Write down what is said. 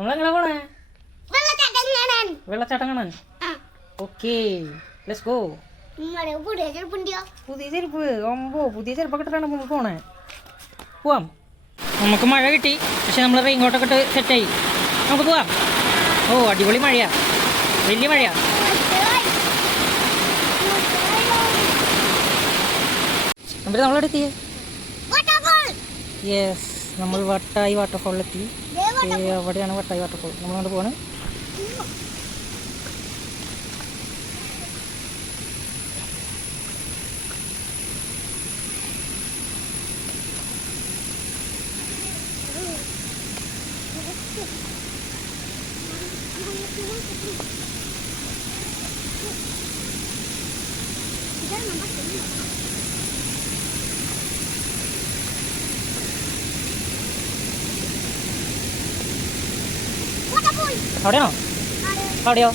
നമ്മളെങ്ങനെ പോണേ? വെള്ളച്ചാട്ടം കാണാൻ. വെള്ളച്ചാട്ടം കാണാൻ. Okay, let's go. പുതിയ ചെരുപ്പുണ്ടിയോ? പുതിയ ചെരുപ്പ് ഒമ്പോ പുതിയ ചെരുപ്പൊക്കെ ഇട്ടിട്ടാണ് നമ്മൾ പോണേ. പോവാം. നമുക്ക് മഴ കിട്ടി, പക്ഷെ നമ്മൾ റെയിൻകോട്ടൊക്കെ ഇട്ട് സെറ്റായി. നമുക്ക് പോവാം. ഓ അടിപൊളി മഴയാ, വലിയ മഴയാ. എന്നിട്ട് നമ്മളെടുത്തിയേ യെസ്, നമ്മൾ വട്ടായി വാട്ടർഫോളിലെത്തി. അവിടെയാണ് വട്ടായി വാട്ടർഫോൾ. നമ്മളങ്ങോട്ട് പോവാണ്. അവിടെയാണോ? അവിടെയോ?